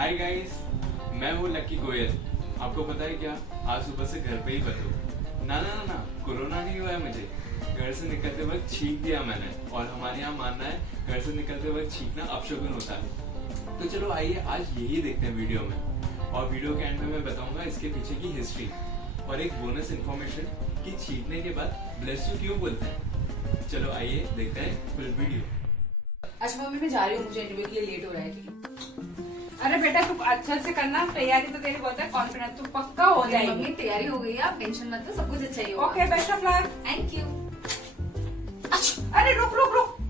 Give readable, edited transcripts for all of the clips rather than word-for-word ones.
Hi guys, मैं हूँ lucky Goyal. आपको पता है क्या, आज सुबह से घर पे ही बंद हूँ। ना, कोरोना नहीं हुआ है मुझे। घर से निकलते वक्त छींक दिया मैंने, और हमारे यहाँ मानना है घर से निकलते वक्त छींकना अपशगुन होता है। तो चलो आइए आज यही देखते हैं वीडियो में, और वीडियो के एंड में मैं बताऊंगा इसके पीछे की हिस्ट्री और एक बोनस इन्फॉर्मेशन कि छींकने के बाद ब्लेस यू क्यों बोलते हैं। चलो आइए देखते हैं फुल वीडियो। अच्छा मम्मी, मैं जा रही हूँ, मुझे इंटरव्यू के लिए लेट हो रहा है। ठीक है? अरे बेटा तू अच्छे से करना, तैयारी तो तेरी बहुत है, कॉन्फिडेंस तू पक्का हो जाएगी। मम्मी तैयारी हो गई है, आप टेंशन मत लो, सब कुछ अच्छा ही होगा। Okay, best of luck. Thank you. अरे रुक,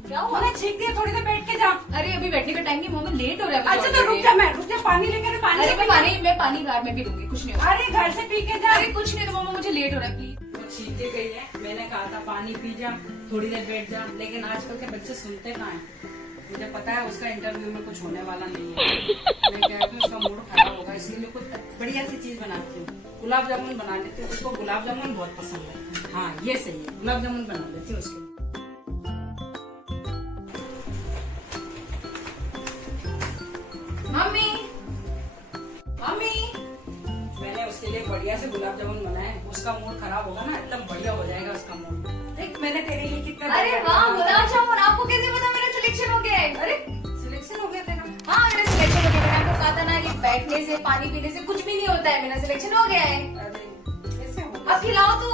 क्या हुआ? मैंने छींक दिया, थोड़ी देर बैठ के जा। अरे अभी बैठने का टाइम नहीं, मम्मी लेट हो रहा है। अच्छा तो रुक जा, पानी लेकर पानी अरे से मैं पानी घर में भी दूंगी, कुछ नहीं होगा। अरे घर से पी के जा। अरे कुछ नहीं होगा मम्मा, मुझे लेट हो रहा है, प्लीज। छींक के गई है, मैंने कहा था पानी पी जा, थोड़ी देर बैठ जा, लेकिन आजकल के बच्चे सुनते कहाँ हैं। मुझे पता है उसका इंटरव्यू में कुछ होने वाला नहीं है। मैं कह रही हूँ उसका मूड खराब होगा, इसलिए कुछ बढ़िया सी चीज बनाती हूँ। गुलाब जामुन बना लेती हूँ, उसको गुलाब जामुन बहुत पसंद है। हाँ ये सही है, गुलाब जामुन बना लेती हूँ उसके। मम्मी मैंने उसके लिए बढ़िया से गुलाब जामुन बनाए, उसका मूड खराब होगा ना, एकदम बढ़िया हो जाएगा उसका मूड। देख मैंने तेरे लिए कितना। अरे वाह, गुलाब जामुन, आपको कैसे पता मेरा सिलेक्शन हो गया है? अरे सिलेक्शन हो गया तेरा? हाँ मेरा सिलेक्शन हो गया। मैंने आपको कहा था ना, ये बैठने से पानी पीने से कुछ भी नहीं होता है, मेरा सिलेक्शन हो गया है। अरे कैसे हो गया? अब खिलाओ तो।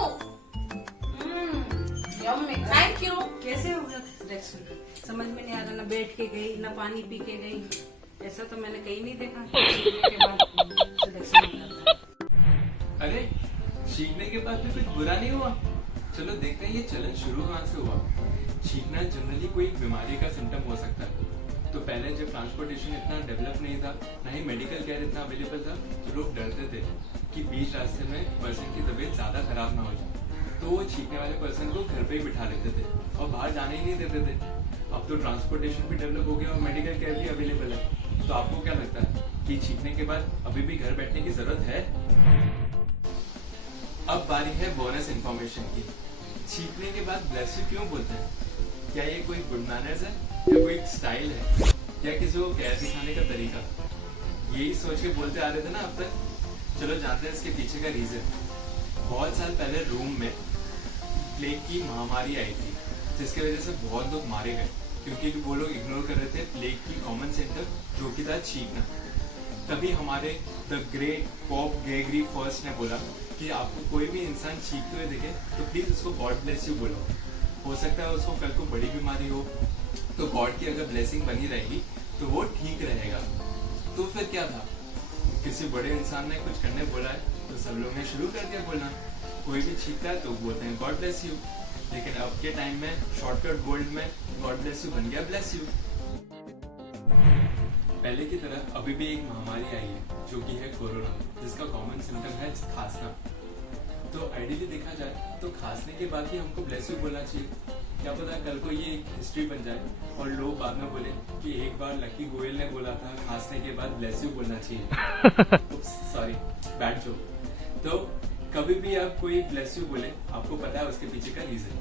Thank you. कैसे हो गया सिलेक्शन? समझ में नहीं आ रहा, ना बैठ के गई ना पानी पी के गई, ऐसा तो मैंने कहीं नहीं देखा। सीखने के बाद सिलेक्शन हो जाता है। अरे छींकने के बाद भी कुछ बुरा नहीं हुआ। चलो देखते हैं ये चलन शुरू कहाँ से हुआ। छींकना जनरली कोई बीमारी का सिम्टम हो सकता है। तो पहले जब ट्रांसपोर्टेशन इतना डेवलप नहीं था, ना ही मेडिकल केयर इतना अवेलेबल था, तो लोग डरते थे कि बीच रास्ते में पर्सन की तबीयत ज्यादा खराब ना हो जाए, तो वो छींकने वाले पर्सन को घर पे ही बिठा लेते थे और बाहर जाने ही नहीं देते थे। अब तो ट्रांसपोर्टेशन भी डेवलप हो गया और मेडिकल केयर भी अवेलेबल है। तो आपको क्या लगता है कि छींकने के बाद अभी भी घर बैठने की जरूरत है? अब बारी है बोनस इन्फॉर्मेशन की। छींकने के बाद ब्लेस यू क्यों बोलते हैं? क्या ये कोई गुड मैनर्स है, या कोई स्टाइल है, या किसी को केयर दिखाने का तरीका? यही सोच के बोलते आ रहे थे ना अब तक। चलो जानते हैं इसके पीछे का रीजन। बहुत साल पहले रोम में प्लेग की महामारी आई थी, जिसकी वजह से बहुत लोग मारे गए, क्योंकि वो लोग इग्नोर कर रहे थे प्लेग की कॉमन सेंटर, जो कि था छींकना। तभी हमारे the great pope Gregory first ने बोला कि आपको कोई भी इंसान छींकते हुए देखे तो प्लीज उसको गॉड ब्लेस यू बोलो। हो सकता है उसको कल को बड़ी बीमारी हो, तो गॉड की अगर ब्लेसिंग बनी रहेगी तो वो ठीक रहेगा। तो फिर क्या था, किसी बड़े इंसान ने कुछ करने बोला है तो सब लोग ने शुरू कर दिया बोलना। कोई भी छींकता है तो बोलते हैं गॉड ब्लेस यू। लेकिन अब के टाइम में शॉर्टकट गोल्ड में गॉड ब्लेस यू बन गया ब्लेस यू। पहले की तरह अभी भी एक महामारी आई है, जो कि है कोरोना, जिसका कॉमन सिम्टम है खांसना। तो आइडियली देखा जाए तो खांसने के बाद भी हमको ब्लेस यू बोलना चाहिए। क्या पता कल को ये एक हिस्ट्री बन जाए और लोग बाद में बोले कि एक बार लकी गोयल ने बोला था खांसने के बाद ब्लेस यू बोलना चाहिए। Sorry, bad joke. तो कभी भी आप कोई ब्लेस यू बोले, आपको पता है उसके पीछे का रीजन।